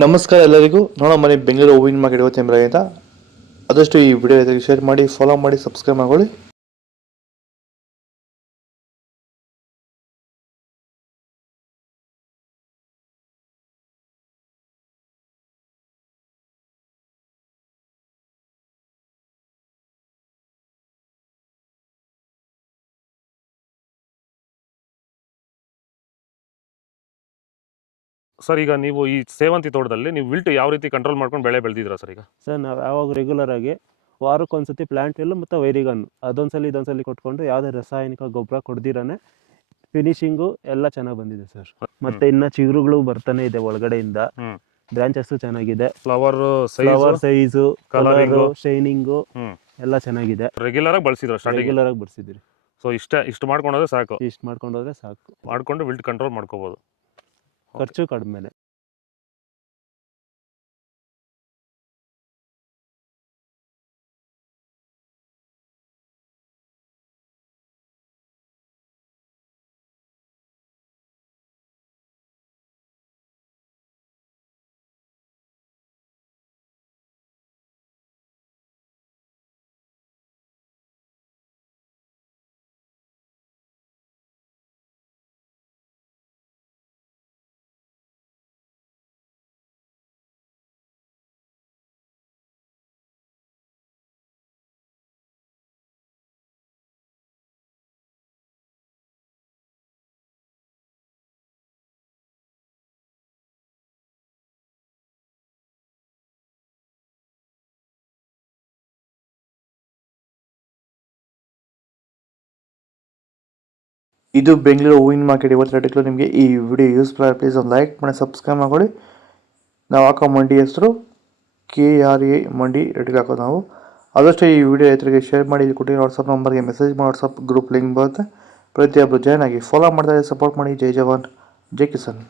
ನಮಸ್ಕಾರ ಎಲ್ಲರಿಗೂ. ನೋಡೋ ಮನೆ ಬೆಂಗಳೂರು ಹೂವಿನ ಮಾರ್ಕೆಟ್ ಇವತ್ತು ಅಂತ ಆದಷ್ಟು ಈ ವಿಡಿಯೋ ಶೇರ್ ಮಾಡಿ, ಫಾಲೋ ಮಾಡಿ, ಸಬ್ಸ್ಕ್ರೈಬ್ ಮಾಡ್ಕೊಳ್ಳಿ. ಸರ್, ಈಗ ನೀವು ಈ ಸೇವಂತಿ ತೋಟದಲ್ಲಿ ನೀವು ವಿಲ್ಟ್ ಯಾವ ರೀತಿ ಕಂಟ್ರೋಲ್ ಮಾಡ್ಕೊಂಡು ಬೆಳೆ ಬೆಳೆದಿದ್ದೀರಾ ಸರ್? ಈಗ ಸರ್ ನಾವು ಯಾವಾಗ ರೆಗ್ಯುಲರ್ ಆಗಿ ವಾರಕ್ಕೊಂದ್ಸತಿ ಪ್ಲಾಂಟ್ ಎಲ್ಲ ಮತ್ತು ವೈರಿಗನ್ ಅದೊಂದ್ಸಲಿ ಇದೊಂದ್ಸಲಿ ಕೊಟ್ಕೊಂಡು ಯಾವುದೇ ರಾಸಾಯನಿಕ ಗೊಬ್ಬರ ಕೊಡ್ದಿರಾನೆ ಫಿನಿಶಿಂಗು ಎಲ್ಲ ಚೆನ್ನಾಗಿ ಬಂದಿದೆ ಸರ್. ಮತ್ತೆ ಇನ್ನ ಚಿಗುರುಗಳು ಬರ್ತಾನೆ ಇದೆ ಒಳಗಡೆಯಿಂದ. ಬ್ರಾಂಚಸ್ ಚೆನ್ನಾಗಿದೆ, ಫ್ಲವರ್ ಸೈಜು, ಕಲರು, ಶೈನಿಂಗು ಎಲ್ಲ ಚೆನ್ನಾಗಿದೆ. ರೆಗ್ಯುಲರ್ ಆಗಿ ಬಳಸಿದ್ರು ರೆಗ್ಯುಲರ್ ಆಗಿ ಬರ್ಸಿದ್ರಿ. ಸೊ ಇಷ್ಟು ಮಾಡ್ಕೊಂಡೋದ್ರೆ ಸಾಕು. ಇಷ್ಟು ಮಾಡ್ಕೊಂಡೋದ್ರೆ ಸಾಕು, ಮಾಡ್ಕೊಂಡು ವಿಲ್ಟ್ ಕಂಟ್ರೋಲ್ ಮಾಡ್ಕೋಬಹುದು. ಖರ್ಚು ಕಡಿಮೆನೆ. ಇದು ಬೆಂಗಳೂರು ಹೂವಿನ ಮಾರ್ಕೆಟ್ ಇವತ್ತು ರೇಟ್ಗಳು. ನಿಮಗೆ ಈ ವಿಡಿಯೋ ಯೂಸ್ಫುಲ್ ಆಗಿ ಪ್ಲೀಸ್ ಒಂದು ಲೈಕ್ ಮಾಡಿ, ಸಬ್ಸ್ಕ್ರೈಬ್ ಮಾಡ್ಕೊಳ್ಳಿ. ನಾವು ಹಾಕೋ ಮಂಡಿ ಹೆಸರು KRA ಮಂಡಿ ರೇಟ್ಗೆ ಹಾಕೋದು ನಾವು. ಆದಷ್ಟು ಈ ವಿಡಿಯೋ ರೈತರಿಗೆ ಶೇರ್ ಮಾಡಿ. ಇಲ್ಲಿ ಕೊಟ್ಟಿರೋ ವಾಟ್ಸಪ್ ನಂಬರ್ಗೆ ಮೆಸೇಜ್ ಮಾಡಿ, ವಾಟ್ಸಪ್ ಗ್ರೂಪ್ ಲಿಂಕ್ ಬರುತ್ತೆ. ಪ್ರತಿಯೊಬ್ಬರು ಜಾಯ್ನ್ ಆಗಿ ಫಾಲೋ ಮಾಡ್ತಾರೆ, ಸಪೋರ್ಟ್ ಮಾಡಿ. ಜೈ ಜವಾನ್, ಜೈ ಕಿಸಾನ್.